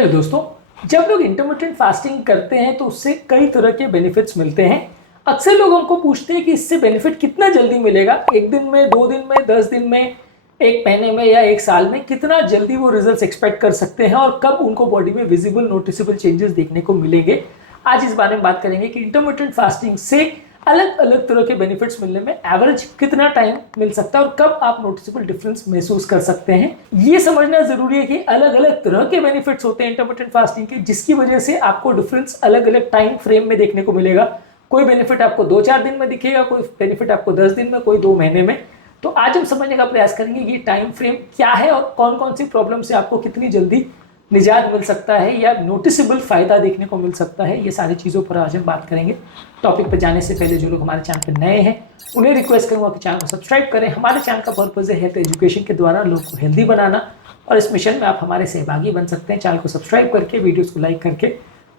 Hello दोस्तों, जब लोग इंटरमिटेंट फास्टिंग करते हैं तो उससे कई तरह के बेनिफिट्स मिलते हैं। अक्सर लोग हमको पूछते हैं कि इससे बेनिफिट कितना जल्दी मिलेगा, एक दिन में, 2 दिन में, 10 दिन में, एक महीने में या एक साल में, कितना जल्दी वो रिजल्ट्स एक्सपेक्ट कर सकते हैं और कब उनको बॉडी में विजिबल नोटिसेबल चेंजेस देखने को मिलेंगे। आज इस बारे में बात करेंगे कि इंटरमिटेंट फास्टिंग से अलग अलग तरह के बेनिफिट्स मिलने में एवरेज कितना टाइम मिल सकता है और कब आप नोटिसेबल डिफरेंस महसूस कर सकते हैं। ये समझना जरूरी है कि अलग अलग तरह के बेनिफिट्स होते हैं इंटरमिटेंट फास्टिंग के, जिसकी वजह से आपको डिफरेंस अलग अलग टाइम फ्रेम में देखने को मिलेगा। कोई बेनिफिट आपको 2-4 दिन में दिखेगा, कोई बेनिफिट आपको 10 दिन में, कोई 2 महीने में। तो आज हम समझने का प्रयास करेंगे कि टाइम फ्रेम क्या है और कौन कौन सी प्रॉब्लम से आपको कितनी जल्दी निजात मिल सकता है या नोटिसेबल फायदा देखने को मिल सकता है। ये सारी चीज़ों पर आज हम बात करेंगे। टॉपिक पर जाने से पहले जो लोग हमारे चैनल पर नए हैं उन्हें रिक्वेस्ट करूंगा कि चैनल को सब्सक्राइब करें। हमारे चैनल का पर्पज़ है हेल्थ एजुकेशन के द्वारा लोग को हेल्दी बनाना, और इस मिशन में आप हमारे सहभागी बन सकते हैं। चैनल को सब्सक्राइब करके, वीडियोज़ को लाइक करके,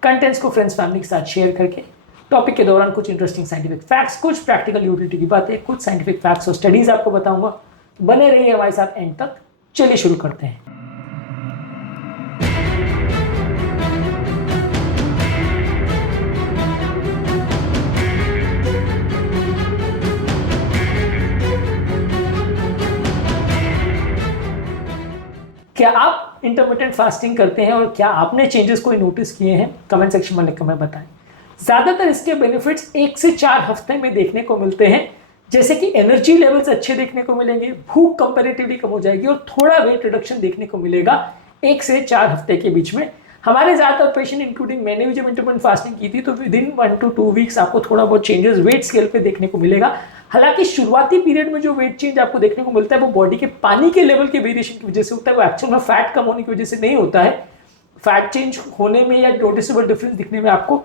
कंटेंट्स को फ्रेंड्स फैमिली के साथ शेयर करके, टॉपिक के दौरान कुछ इंटरेस्टिंग साइंटिफिक फैक्ट्स, कुछ प्रैक्टिकल यूटिलिटी की बातें, कुछ साइंटिफिक फैक्ट्स और स्टडीज आपको बताऊंगा। बने रहिए हमारे साथ एंड तक। चलिए शुरू करते हैं। क्या आप इंटरमिटेंट फास्टिंग करते हैं और क्या आपने चेंजेस कोई नोटिस किए हैं? कमेंट सेक्शन में लिखकर हमें बताएं। ज़्यादातर इसके बेनिफिट्स 1 से 4 हफ्ते में देखने को मिलते हैं, जैसे कि एनर्जी लेवल्स अच्छे देखने को मिलेंगे, भूख कंपैरेटिवली कम हो जाएगी और थोड़ा वेट रिडक्शन देखने को मिलेगा 1 से 4 हफ्ते के बीच में। हमारे ज़्यादातर पेशेंट इंक्लूडिंग मैंने भी जब इंटरमिटेंट फास्टिंग की थी तो विद इन 1 to 2 वीक्स आपको थोड़ा बहुत चेंजेस वेट स्केल पे देखने को मिलेगा। हालांकि शुरुआती पीरियड में जो वेट चेंज आपको देखने को मिलता है वो बॉडी के पानी के लेवल के वेरिएशन की वजह से होता है, वो एक्चुअल में फैट कम होने की वजह से नहीं होता है। फैट चेंज होने में या नोटिसेबल डिफरेंस दिखने में आपको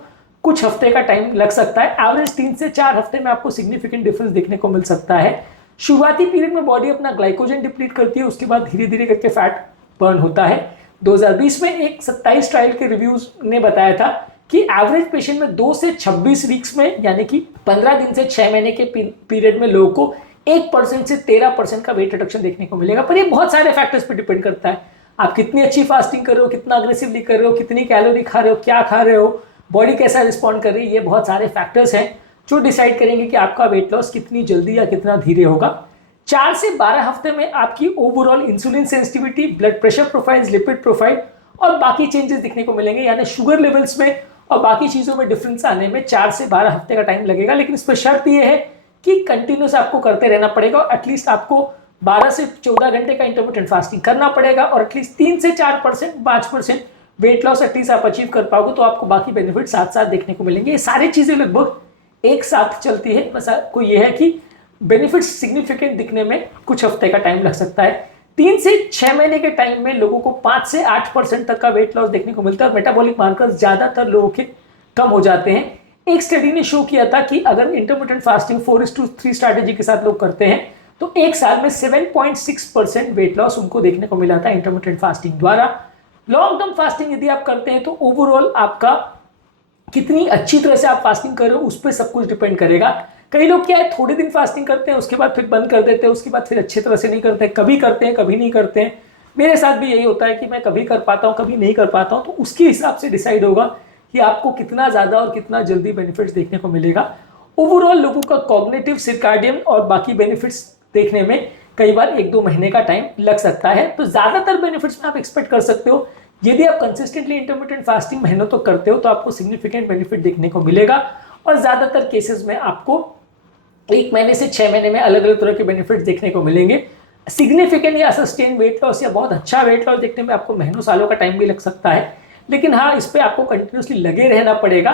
कुछ हफ्ते का टाइम लग सकता है। एवरेज 3 से 4 हफ्ते में आपको सिग्निफिकेंट डिफरेंस देखने को मिल सकता है। शुरुआती पीरियड में बॉडी अपना ग्लाइकोजन डिप्लीट करती है, उसके बाद धीरे धीरे करके फैट बर्न होता है। 2020 में एक 27 ट्रायल के रिव्यूज ने बताया था कि एवरेज पेशेंट में 2 से 26 वीक्स में, यानी कि 15 दिन से 6 महीने के पीरियड में लोगों को 1% से 13% का वेट रिडक्शन देखने को मिलेगा। पर ये बहुत सारे फैक्टर्स पर डिपेंड करता है। आप कितनी अच्छी फास्टिंग कर रहे हो, कितना अग्रेसिवली कर रहे हो, कितनी कैलोरी खा रहे हो, क्या खा रहे हो, बॉडी कैसा रिस्पॉन्ड कर रही है, ये बहुत सारे फैक्टर्स हैं जो डिसाइड करेंगे कि आपका वेट लॉस कितनी जल्दी या कितना धीरे होगा। 4 से 12 हफ्ते में आपकी overall insulin sensitivity, blood pressure profile, lipid profile और बाकी चेंजेस दिखने को मिलेंगे, यानी शुगर लेवल्स में और बाकी चीज़ों में डिफरेंस आने में 4 से 12 हफ्ते का टाइम लगेगा। लेकिन इस पर शर्त यह है कि कंटिन्यूस आपको करते रहना पड़ेगा और एटलीस्ट आपको 12 से 14 घंटे का इंटरमिटेंट फास्टिंग करना पड़ेगा और एटलीस्ट 3 से 4%, 5% वेट लॉस एटलीस्ट आप अचीव कर पाओगे, तो आपको बाकी बेनिफिट साथ साथ देखने को मिलेंगे। ये सारी चीज़ें लगभग एक साथ चलती है। बस कोई ये है कि बेनिफिट्स सिग्निफिकेंट दिखने में कुछ हफ्ते का टाइम लग सकता है। 3 से 6 महीने के टाइम में लोगों को 5 से 8% तक का वेट लॉस देखने को मिलता है और मेटाबॉलिक मार्कर्स ज़्यादातर लोगों के कम हो जाते हैं। एक स्टडी ने शो किया था कि अगर इंटरमिटेंट फास्टिंग 4:3 स्ट्रैटेजी के साथ लोग करते हैं तो एक साल में 7.6% वेट लॉस उनको देखने को मिला था इंटरमिटेंट फास्टिंग द्वारा। लॉन्ग टर्म फास्टिंग यदि आप करते हैं तो ओवरऑल आपका कितनी अच्छी तरह से आप फास्टिंग कर रहे हो उस पर सब कुछ डिपेंड करेगा। कई लोग क्या है, थोड़े दिन फास्टिंग करते हैं, उसके बाद फिर बंद कर देते हैं, उसके बाद फिर अच्छी तरह से नहीं करते, कभी करते हैं कभी नहीं करते हैं। मेरे साथ भी यही होता है कि मैं कभी कर पाता हूँ कभी नहीं कर पाता हूँ। तो उसके हिसाब से डिसाइड होगा कि आपको कितना ज़्यादा और कितना जल्दी बेनिफिट्स देखने को मिलेगा। ओवरऑल लोगों का कॉग्निटिव, सर्काडियन और बाकी बेनिफिट्स देखने में कई बार 1-2 महीने का टाइम लग सकता है। तो ज़्यादातर बेनिफिट्स में आप एक्सपेक्ट कर सकते हो यदि आप कंसिस्टेंटली इंटरमिटेंट फास्टिंग महीनों तो करते हो तो आपको सिग्निफिकेंट बेनिफिट देखने को मिलेगा। और ज़्यादातर केसेस में आपको 1 महीने से 6 महीने में अलग अलग तरह के बेनिफिट्स देखने को मिलेंगे। सिग्निफिकेंट या सस्टेन वेट लॉस या बहुत अच्छा वेट लॉस देखने में आपको महीनों सालों का टाइम भी लग सकता है। लेकिन हाँ, इस पर आपको कंटिन्यूसली लगे रहना पड़ेगा,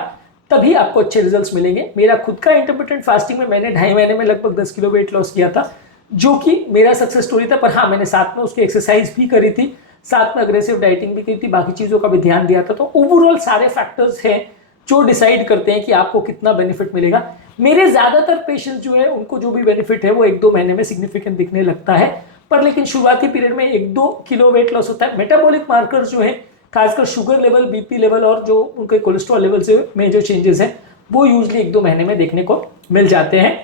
तभी आपको अच्छे रिजल्ट्स मिलेंगे। मेरा खुद का इंटरमिटेंट फास्टिंग में मैंने 2.5 महीने में लगभग 10 किलो वेट लॉस किया था, जो कि मेरा सक्सेस स्टोरी था। पर हाँ, मैंने साथ में उसकी एक्सरसाइज भी करी थी, साथ में अग्रेसिव डाइटिंग भी की थी, बाकी चीज़ों का भी ध्यान दिया था। तो ओवरऑल सारे फैक्टर्स हैं जो डिसाइड करते हैं कि आपको कितना बेनिफिट मिलेगा। मेरे ज़्यादातर पेशेंट्स जो है उनको जो भी बेनिफिट है वो 1-2 महीने में सिग्निफिकेंट दिखने लगता है। पर लेकिन शुरुआती पीरियड में 1-2 किलो वेट लॉस होता है। मेटाबॉलिक मार्कर्स जो है, खासकर शुगर लेवल, बीपी लेवल और जो उनके कोलेस्ट्रॉल लेवल में जो चेंजेस हैं वो यूजली 1-2 महीने में देखने को मिल जाते हैं।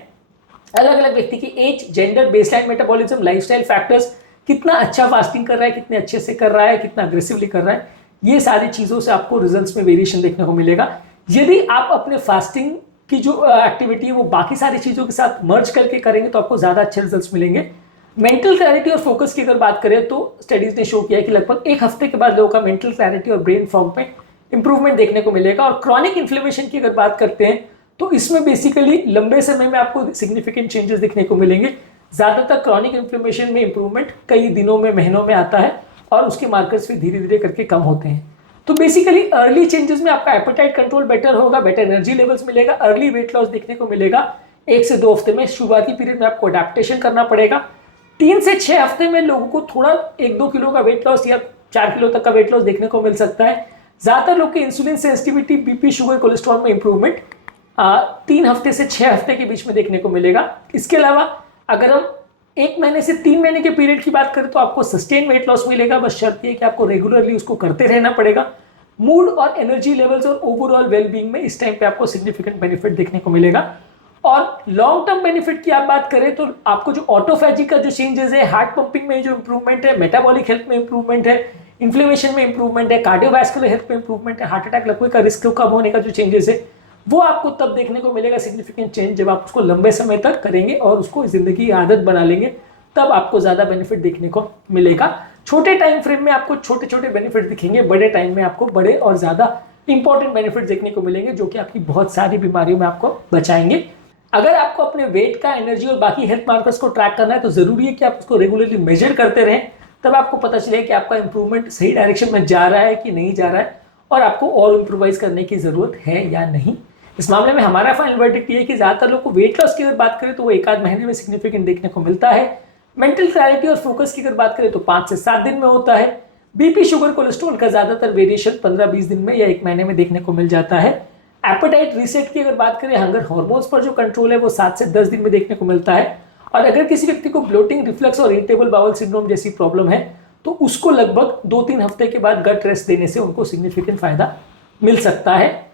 अलग अलग व्यक्ति की age, gender, baseline metabolism, lifestyle factors, कितना अच्छा फास्टिंग कर रहा है, कितने अच्छे से कर रहा है, कितना अग्रेसिवली कर रहा है, ये सारी चीज़ों से आपको रिजल्ट्स में वेरिएशन देखने को मिलेगा। यदि आप अपने फास्टिंग की जो एक्टिविटी है वो बाकी सारी चीज़ों के साथ मर्ज करके करेंगे तो आपको ज़्यादा अच्छे रिजल्ट्स मिलेंगे। मेंटल क्लैरिटी और फोकस की अगर बात करें तो स्टडीज ने शो किया है कि लगभग एक हफ्ते के बाद लोगों का मेंटल क्लैरिटी और ब्रेन फॉग में इंप्रूवमेंट देखने को मिलेगा। और क्रॉनिक इन्फ्लेमेशन की अगर बात करते हैं तो इसमें बेसिकली लंबे समय में आपको सिग्निफिकेंट चेंजेस देखने को मिलेंगे। ज़्यादातर क्रॉनिक इन्फ्लेमेशन में इंप्रूवमेंट कई दिनों में, महीनों में आता है और उसके मार्कर्स फिर धीरे धीरे करके कम होते हैं। तो बेसिकली अर्ली चेंजेस में आपका एपेटाइट कंट्रोल बेटर होगा, बेटर एनर्जी लेवल्स मिलेगा, अर्ली वेट लॉस देखने को मिलेगा 1 से 2 हफ्ते में। शुरुआती पीरियड में आपको अडेप्टेशन करना पड़ेगा। 3 से 6 हफ्ते में लोगों को थोड़ा 1-2 किलो का वेट लॉस या 4 किलो तक का वेट लॉस देखने को मिल सकता है। ज़्यादातर लोग के insulin sensitivity, BP, sugar, cholesterol में इंप्रूवमेंट 3 हफ्ते से 6 हफ्ते के बीच में देखने को मिलेगा। इसके अलावा अगर हम 1 महीने से 3 महीने के पीरियड की बात करें तो आपको सस्टेन वेट लॉस मिलेगा, बस शर्त ये कि आपको रेगुलरली उसको करते रहना पड़ेगा। मूड और एनर्जी लेवल्स और ओवरऑल वेलबींग में इस टाइम पे आपको सिग्निफिकेंट बेनिफिट देखने को मिलेगा। और लॉन्ग टर्म बेनिफिट की आप बात करें तो आपको जो ऑटोफैजी का जो चेंजेस है, हार्ट पंपिंग में जो इंप्रूवमेंट है, मेटाबॉलिक हेल्थ में इंप्रूवमेंट है, इन्फ्लेमेशन में इंप्रूवमेंट है, कार्डियोवैस्कुलर हेल्थ में इंप्रूवमेंट है, हार्ट अटैक लगने का रिस्क कम होने का जो चेंजेस है वो आपको तब देखने को मिलेगा सिग्निफिकेंट चेंज जब आप उसको लंबे समय तक करेंगे और उसको जिंदगी की आदत बना लेंगे, तब आपको ज्यादा बेनिफिट देखने को मिलेगा। छोटे टाइम फ्रेम में आपको छोटे छोटे बेनिफिट दिखेंगे, बड़े टाइम में आपको बड़े और ज्यादा इंपॉर्टेंट बेनिफिट देखने को मिलेंगे जो कि आपकी बहुत सारी बीमारियों में आपको बचाएंगे। अगर आपको अपने वेट का, एनर्जी और बाकी हेल्थ मार्कर्स को ट्रैक करना है तो जरूरी है कि आप उसको रेगुलरली मेजर करते रहें, तब आपको पता चले कि आपका इंप्रूवमेंट सही डायरेक्शन में जा रहा है कि नहीं जा रहा है और आपको और इंप्रोवाइज करने की जरूरत है या नहीं। इस मामले में हमारा फाइनल वर्डिक्ट ये है कि ज्यादातर लोग को वेट लॉस की अगर बात करें तो वो 1-8 महीने में सिग्निफिकेंट देखने को मिलता है। मेंटल क्लैरिटी और फोकस की अगर बात करें तो 5 से 7 दिन में होता है। बीपी, शुगर, कोलेस्ट्रॉल का ज्यादातर वेरिएशन 15-20 दिन में या 1 महीने में देखने को मिल जाता है। एपेटाइट रीसेट की अगर बात करें, हंगर हार्मोन्स पर जो कंट्रोल है वो 7 से 10 दिन में देखने को मिलता है। और अगर किसी व्यक्ति को ब्लोटिंग, रिफ्लक्स और इरिटेबल बाउल सिंड्रोम जैसी प्रॉब्लम है तो उसको लगभग 2-3 हफ्ते के बाद गट रेस्ट देने से उनको सिग्निफिकेंट फायदा मिल सकता है।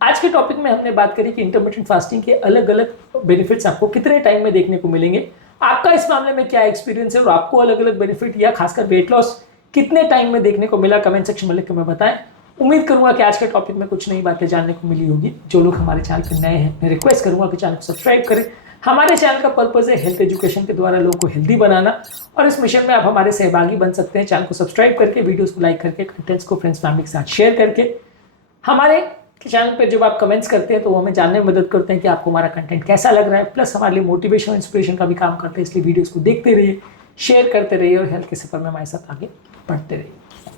आज के टॉपिक में हमने बात करी कि इंटरमिटेंट फास्टिंग के अलग अलग बेनिफिट्स आपको कितने टाइम में देखने को मिलेंगे, आपका इस मामले में क्या एक्सपीरियंस है और आपको अलग अलग बेनिफिट या खासकर वेट लॉस कितने टाइम में देखने को मिला, कमेंट सेक्शन में लिख कर मैं बताएं। उम्मीद करूंगा कि आज के टॉपिक में कुछ नई बातें जानने को मिली होगी। जो लोग हमारे चैनल पर नए हैं मैं रिक्वेस्ट करूंगा कि चैनल को सब्सक्राइब करें। हमारे चैनल का पर्पज है हेल्थ एजुकेशन के द्वारा लोगों को हेल्दी बनाना और इस मिशन में आप हमारे सहभागी बन सकते हैं। चैनल को सब्सक्राइब करके, वीडियोस को लाइक करके, कंटेंट्स को फ्रेंड्स फैमिली के साथ शेयर करके। हमारे चैनल पे जब आप कमेंट्स करते हैं तो वो हमें जानने में मदद करते हैं कि आपको हमारा कंटेंट कैसा लग रहा है, प्लस हमारे लिए मोटिवेशन और इंस्पिरेशन का भी काम करते हैं। इसलिए वीडियोस को देखते रहिए, शेयर करते रहिए और हेल्थ के सफर में हमारे साथ आगे बढ़ते रहिए।